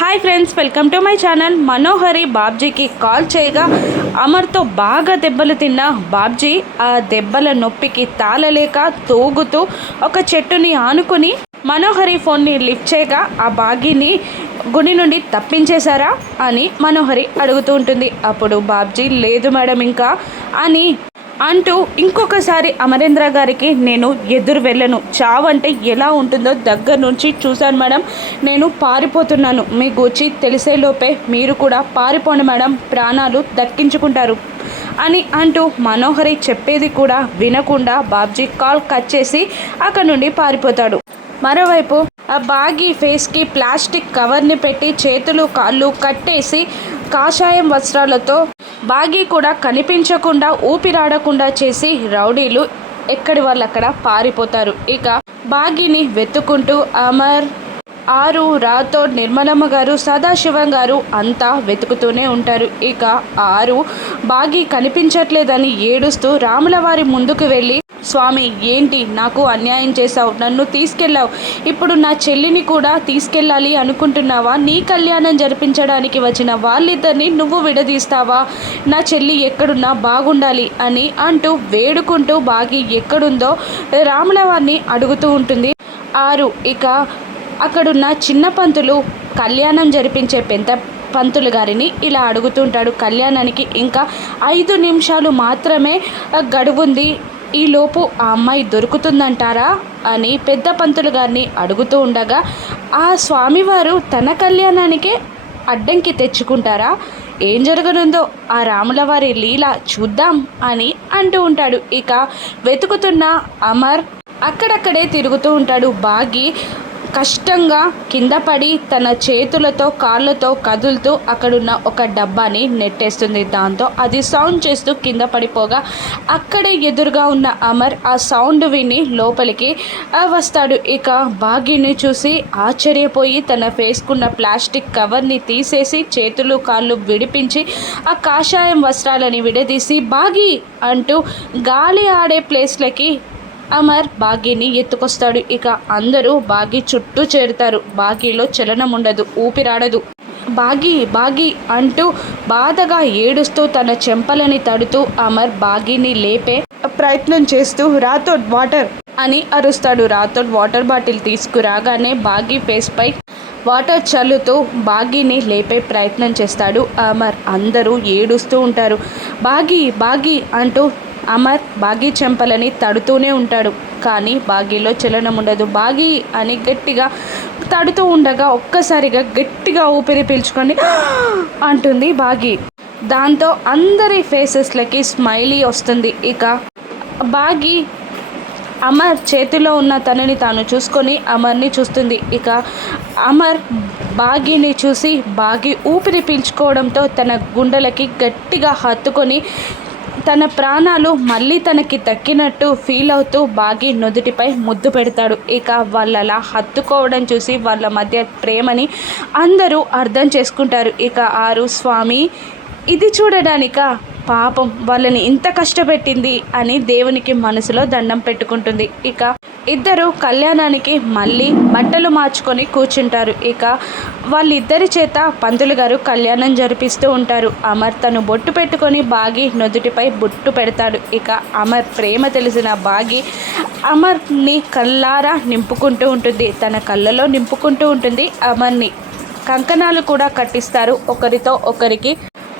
Hi friends, welcome to my channel. Manohari బాబ్జీకి call చేయగా అమర్తో బాగా దెబ్బలు తిన్న బాబ్జీ ఆ దెబ్బల నొప్పికి తాళలేక తూగుతూ ఒక చెట్టుని ఆనుకుని మనోహరి ఫోన్ని లిఫ్ట్ చేయగా ఆ బాగీని గుడి నుండి తప్పించేశారా అని మనోహరి అడుగుతూ ఉంటుంది. అప్పుడు బాబ్జీ లేదు మేడం ఇంకా అని అంటూ ఇంకొకసారి అమరేంద్ర గారికి నేను ఎదురు వెళ్ళను, చావంటే ఎలా ఉంటుందో దగ్గర నుంచి చూశాను మేడం, నేను పారిపోతున్నాను, మీ గూర్చి తెలిసేలోపే మీరు కూడా పారిపోండి మేడం, ప్రాణాలు దక్కించుకుంటారు అని అంటూ మనోహరి చెప్పేది కూడా వినకుండా బాబ్జీ కాల్ కట్ చేసి అక్కడి నుండి పారిపోతాడు. మరోవైపు ఆ బాగీ ఫేస్కి ప్లాస్టిక్ కవర్ని పెట్టి చేతులు కాళ్ళు కట్టేసి కాషాయం వస్త్రాలతో బాగీ కూడా కనిపించకుండా ఊపిరాడకుండా చేసి రౌడీలు ఎక్కడి వాళ్ళక్కడ పారిపోతారు. ఇక బాగీని వెతుక్కుంటూ అమర్, ఆరు, రాథోడ్, నిర్మలమ్మ గారు, సదాశివం గారు అంతా వెతుకుతూనే ఉంటారు. ఇక ఆరు బాగీ కనిపించట్లేదని ఏడుస్తూ రాములవారి ముందుకు వెళ్ళి, స్వామి ఏంటి నాకు అన్యాయం చేశావు, నన్ను తీసుకెళ్ళావు, ఇప్పుడు నా చెల్లిని కూడా తీసుకెళ్ళాలి అనుకుంటున్నావా, నీ కళ్యాణం జరిపించడానికి వచ్చిన వాళ్ళిద్దరిని నువ్వు విడదీస్తావా, నా చెల్లి ఎక్కడున్నా బాగుండాలి అని అంటూ వేడుకుంటూ బాగి ఎక్కడుందో రాములవారిని అడుగుతూ ఉంటుంది ఆరు. ఇక అక్కడున్న చిన్న పంతులు కళ్యాణం జరిపించే పెద్ద పంతులు గారిని ఇలా అడుగుతుంటాడు, కళ్యాణానికి ఇంకా 5 నిమిషాలు మాత్రమే గడువుంది, ఈలోపు ఆ అమ్మాయి దొరుకుతుందంటారా అని పెద్ద పంతులు గారిని అడుగుతూ ఉండగా, ఆ స్వామివారు తన కళ్యాణానికే అడ్డంకి తెచ్చుకుంటారా, ఏం జరగనుందో ఆ రాములవారి లీల చూద్దాం అని అంటూ ఉంటాడు. ఇక వెతుకుతున్న అమర్ అక్కడక్కడే తిరుగుతూ ఉంటాడు. బాగి కష్టంగా కింద పడి తన చేతులతో కాళ్ళతో కదులుతూ అక్కడున్న ఒక డబ్బాని నెట్టేస్తుంది. దాంతో అది సౌండ్ చేస్తూ కింద పడిపోగా అక్కడే ఎదురుగా ఉన్న అమర్ ఆ సౌండ్ విని లోపలికి వస్తాడు. ఇక బాగీని చూసి ఆశ్చర్యపోయి తన ఫేస్కున్న ప్లాస్టిక్ కవర్ని తీసేసి చేతులు కాళ్ళు విడిపించి ఆ కాషాయం వస్త్రాలని విడదీసి బాగీ అంటూ గాలి ఆడే ప్లేస్లకి అమర్ బాగీని ఎత్తుకొస్తాడు. ఇక అందరూ బాగీ చుట్టూ చేరుతారు. బాగీలో చలనం ఉండదు, ఊపిరాడదు. బాగీ బాగీ అంటూ బాధగా ఏడుస్తూ తన చెంపలని తడుతూ అమర్ బాగీని లేపే ప్రయత్నం చేస్తూ రాథోడ్ వాటర్ అని అరుస్తాడు. రాథోడ్ వాటర్ బాటిల్ తీసుకురాగానే బాగీ ఫేస్ పై వాటర్ చల్లుతూ బాగీని లేపే ప్రయత్నం చేస్తాడు అమర్. అందరూ ఏడుస్తూ ఉంటారు. బాగీ బాగీ అంటూ అమర్ బాగీ చెంపలని తడుతూనే ఉంటాడు. కానీ బాగీలో చలనం ఉండదు. బాగీ అని గట్టిగా తడుతూ ఉండగా ఒక్కసారిగా గట్టిగా ఊపిరి పీల్చుకొని అంటుంది బాగీ. దాంతో అందరి ఫేసెస్లకి స్మైలీ వస్తుంది. ఇక బాగీ అమర్ చేతిలో ఉన్న తనని తాను చూసుకొని అమర్ని చూస్తుంది. ఇక అమర్ బాగీని చూసి బాగీ ఊపిరి పీల్చుకోవడంతో తన గుండెలకి గట్టిగా హత్తుకొని తన ప్రాణాలు మళ్ళీ తనకి దక్కినట్టు ఫీల్ అవుతూ బాగీ నుదుటిపై ముద్దు పెడతాడు. ఇక వాళ్ళలా హత్తుకోవడం చూసి వాళ్ళ మధ్య ప్రేమని అందరూ అర్థం చేసుకుంటారు. ఇక ఆరు, స్వామి ఇది చూడడానిక పాపం వాళ్ళని ఇంత కష్టపెట్టింది అని దేవునికి మనసులో దండం పెట్టుకుంటుంది. ఇక ఇద్దరు కళ్యాణానికి మళ్ళీ బట్టలు మార్చుకొని కూర్చుంటారు. ఇక వాళ్ళిద్దరి చేత పంతులు గారు కళ్యాణం జరిపిస్తూ ఉంటారు. అమర్ తను బొట్టు పెట్టుకొని బాగి నుదుటిపై బొట్టు పెడతాడు. ఇక అమర్ ప్రేమ తెలిసిన బాగి అమర్ని కళ్ళారా నింపుకుంటూ ఉంటుంది, తన కళ్ళలో నింపుకుంటూ ఉంటుంది అమర్ని. కంకణాలు కూడా కట్టిస్తారు ఒకరితో ఒకరికి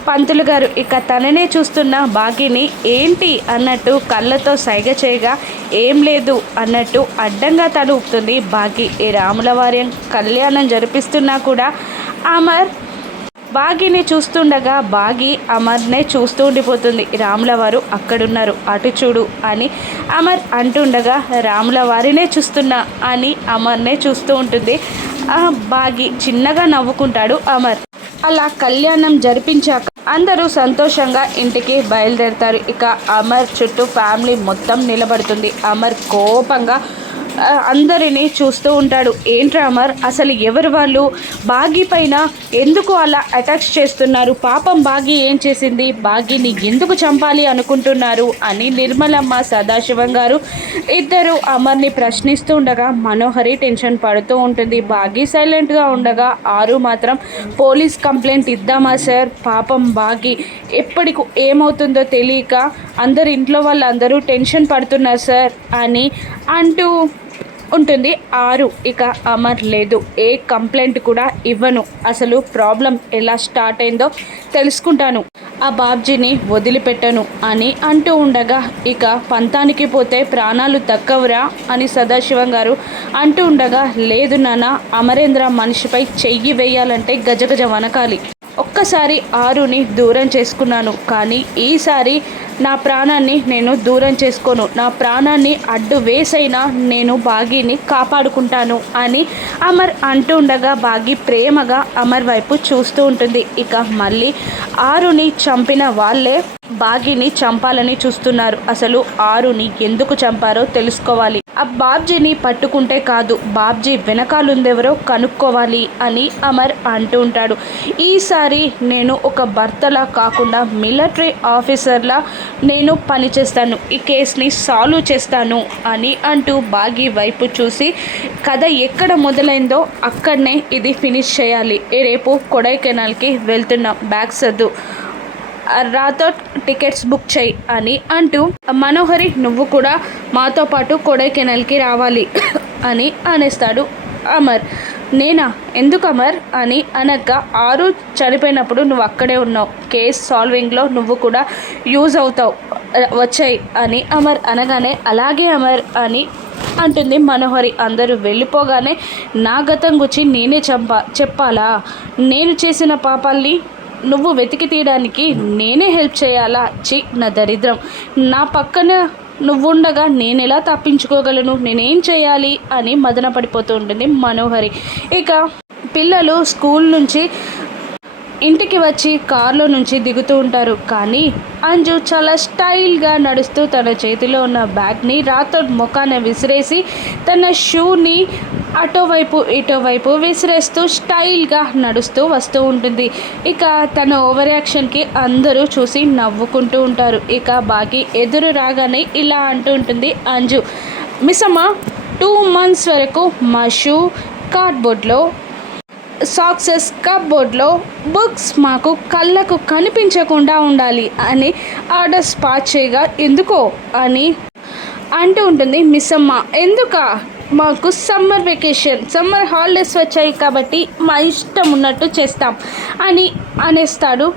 పంతులు గారు. ఇక తననే చూస్తున్న బాగీని ఏంటి అన్నట్టు కళ్ళతో సైగ చేయగా ఏం లేదు అన్నట్టు అడ్డంగా తల ఊపుతుంది బాగీ. ఈ రాములవారి కళ్యాణం జరిపిస్తున్నా కూడా అమర్ బాగీని చూస్తుండగా బాగీ అమర్నే చూస్తూ ఉండిపోతుంది. రాములవారు అక్కడున్నారు, అటు చూడు అని అమర్ అంటుండగా రాములవారినే చూస్తున్నా అని అమర్నే చూస్తూ ఉంటుంది. బాగీ చిన్నగా నవ్వుకుంటాడు అమర్. అలా కళ్యాణం జరిపించాక అందరూ సంతోషంగా ఇంటికి బయలుదేరుతారు. ఇక అమర్ చుట్టూ ఫ్యామిలీ మొత్తం నిలబడుతుంది. అమర్ కోపంగా అందరినీ చూస్తూ ఉంటాడు. ఏంట్రా అమర్, అసలు ఎవరు వాళ్ళు? బాగి పైన ఎందుకు అలా అటాక్స్ చేస్తున్నారు? పాపం బాగి ఏం చేసింది? బాగిని ఎందుకు చంపాలి అనుకుంటున్నారు అని నిర్మలమ్మ, సదాశివం గారు ఇద్దరు అమర్ని ప్రశ్నిస్తూ ఉండగా మనోహరి టెన్షన్ పడుతూ ఉంటుంది. బాగి సైలెంట్గా ఉండగా ఆరు మాత్రం పోలీస్ కంప్లైంట్ ఇద్దామా సార్? పాపం బాగి ఎప్పటికి ఏమవుతుందో తెలియక అందరు ఇంట్లో వాళ్ళందరూ టెన్షన్ పడుతున్నారు సార్ అని అంటూ ఉంటుంది. ఆరు ఇక అమర్ లేదు, ఏ కంప్లైంట్ కూడా ఇవ్వను, అసలు ప్రాబ్లం ఎలా స్టార్ట్ అయిందో తెలుసుకుంటాను, ఆ బాబ్జీని వదిలిపెట్టను అని అంటూ ఉండగా ఇక పంతానికి పోతే ప్రాణాలు దక్కవురా అని సదాశివం గారు అంటూ ఉండగా లేదు నాన్న, అమరేంద్ర మనిషిపై చెయ్యి వేయాలంటే గజగజ వనకాలి. ఒక్కసారి ఆరుని దూరం చేసుకున్నాను, కానీ ఈసారి నా ప్రాణాన్ని నేను దూరం చేసుకోను, నా ప్రాణాన్ని అడ్డు వేసైనా నేను బాగీని కాపాడుకుంటాను అని అమర్ అంటూ ఉండగా బాగి ప్రేమగా అమర్ వైపు చూస్తూ ఉంటుంది. ఇక మళ్ళీ ఆరుని చంపిన వాళ్ళే బాగీని చంపాలని చూస్తున్నారు. అసలు ఆరుని ఎందుకు చంపారో తెలుసుకోవాలి, ఆ బాబ్జీని పట్టుకుంటే కాదు, బాబ్జీ వెనకాలుందెవరో కనుక్కోవాలి అని అమర్ అంటూ ఉంటాడు. ఈసారి నేను ఒక భర్తలా కాకుండా మిలిటరీ ఆఫీసర్లా నేను పనిచేస్తాను, ఈ కేసుని సాల్వ్ చేస్తాను అని అంటూ బాగి వైపు చూసి కథ ఎక్కడ మొదలైందో అక్కడనే ఇది ఫినిష్ చేయాలి, రేపు కొడైకెనాల్కి వెళ్తున్నాం, బ్యాగ్ సర్దు, రాతో టికెట్స్ బుక్ చేయి అని అంటూ మనోహరి నువ్వు కూడా మాతో పాటు కొడైకెనాల్కి రావాలి అని అనేస్తాడు అమర్. నేనా, ఎందుకు అమర్ అని అనగా ఆరు చనిపోయినప్పుడు నువ్వు అక్కడే ఉన్నావు, కేస్ సాల్వింగ్లో నువ్వు కూడా యూజ్ అవుతావు, వచ్చాయి అని అమర్ అనగానే అలాగే అమర్ అని అంటుంది మనోహరి. అందరూ వెళ్ళిపోగానే నా గతం గురించి నేనే చెప్పాలా? నేను చేసిన పాపాల్ని నువ్వు వెతికి తీయడానికి నేనే హెల్ప్ చేయాలా? నా దరిద్రం, నా పక్కన నువ్వుండగా నేను ఎలా తప్పించుకోగలను, నేనేం చేయాలి అని మదన పడిపోతూ ఉంటుంది మనోహరి. ఇక పిల్లలు స్కూల్ నుంచి ఇంటికి వచ్చి కారులో నుంచి దిగుతూ ఉంటారు. కానీ అంజు చాలా స్టైల్గా నడుస్తూ తన చేతిలో ఉన్న బ్యాగ్ని రాతో ముఖాన విసిరేసి తన షూని అటోవైపు ఇటోవైపు విసిరేస్తూ స్టైల్గా నడుస్తూ వస్తూ ఉంటుంది. ఇక తన ఓవర్ యాక్షన్కి అందరూ చూసి నవ్వుకుంటూ ఉంటారు. ఇక బాగి ఎదురు రాగానే ఇలా అంటూ ఉంటుంది అంజు, మిస్ అమ్మ 2 months వరకు మా షూ కార్డ్బోర్డ్లో, సాక్సెస్ కప్బోర్డ్లో, బుక్స్ మాకు కళ్ళకు కనిపించకుండా ఉండాలి అని ఆర్డర్స్ పాస్ చేయగా ఎందుకో అని అంటూ ఉంటుంది. మిస్ అమ్మ ఎందుకా, మాకు సమ్మర్ హాలిడేస్ వచ్చాయి కాబట్టి మా ఇష్టం ఉన్నట్టు చేస్తాం అని అనేస్తాడు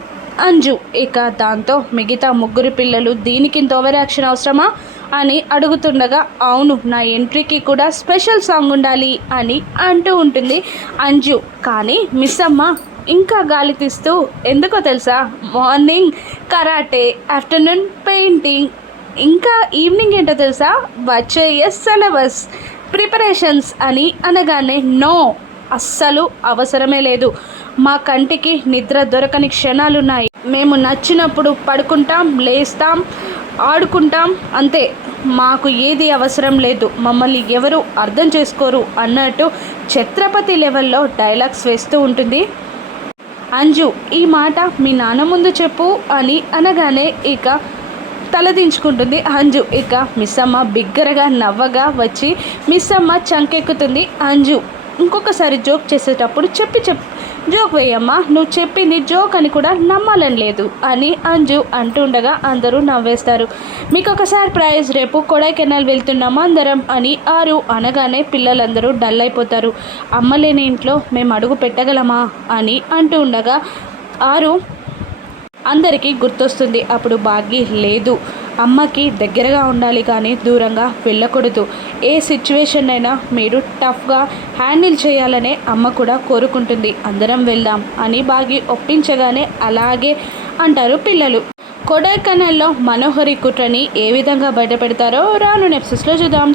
అంజు. ఇక దాంతో మిగతా 3 పిల్లలు దీనికి ఇంత ఓవర్ యాక్షన్ అవసరమా అని అడుగుతుండగా అవును, నా ఎంట్రీకి కూడా స్పెషల్ సాంగ్ ఉండాలి అని అంటూ ఉంటుంది అంజు. కానీ మిస్ అమ్మ ఇంకా గాలి తీస్తూ ఎందుకో తెలుసా, మార్నింగ్ కరాటే, ఆఫ్టర్నూన్ పెయింటింగ్, ఇంకా ఈవినింగ్ ఏంటో తెలుసా, వచ్చే సిలబస్ ప్రిపరేషన్స్ అని అనగానే నో, అస్సలు అవసరమే లేదు, మా కంటికి నిద్ర దొరకని క్షణాలున్నాయి, మేము నచ్చినప్పుడు పడుకుంటాం, లేస్తాం, ఆడుకుంటాం, అంతే, మాకు ఏది అవసరం లేదు, మమ్మల్ని ఎవరు అర్థం చేసుకోరు అన్నట్టు ఛత్రపతి లెవెల్లో డైలాగ్స్ వేస్తూ ఉంటుంది అంజు. ఈ మాట మీ నాన్న ముందు చెప్పు అని అనగానే ఇక తలదించుకుంటుంది అంజు. ఇక మిస్ అమ్మ బిగ్గరగా నవ్వగా వచ్చి మిస్ అమ్మ చంకెక్కుతుంది అంజు. ఇంకొకసారి జోక్ చేసేటప్పుడు జోక్ వేయమ్మా, నువ్వు చెప్పింది జోక్ అని కూడా నమ్మాలని లేదు అని అంజు అంటుండగా అందరూ నవ్వేస్తారు. మీకు ఒక సర్ప్రైజ్, రేపు కొడైకెనాల్ వెళ్తున్నాము అందరం అని ఆరు అనగానే పిల్లలందరూ డల్ అయిపోతారు. అమ్మలేని ఇంట్లో మేము అడుగు పెట్టగలమా అని అంటూ ఉండగా ఆరు అందరికీ గుర్తొస్తుంది. అప్పుడు బాగి లేదు, అమ్మకి దగ్గరగా ఉండాలి కానీ దూరంగా వెళ్ళకూడదు, ఏ సిచ్యువేషన్ అయినా మీరు టఫ్గా హ్యాండిల్ చేయాలనే అమ్మ కూడా కోరుకుంటుంది, అందరం వెళ్దాం అని బాగి ఒప్పించగానే అలాగే అంటారు పిల్లలు. కొడైకెనాల్లో మనోహరి కుట్రని ఏ విధంగా బయటపెడతారో రాను ఎపిసోడ్స్లో చూద్దాం.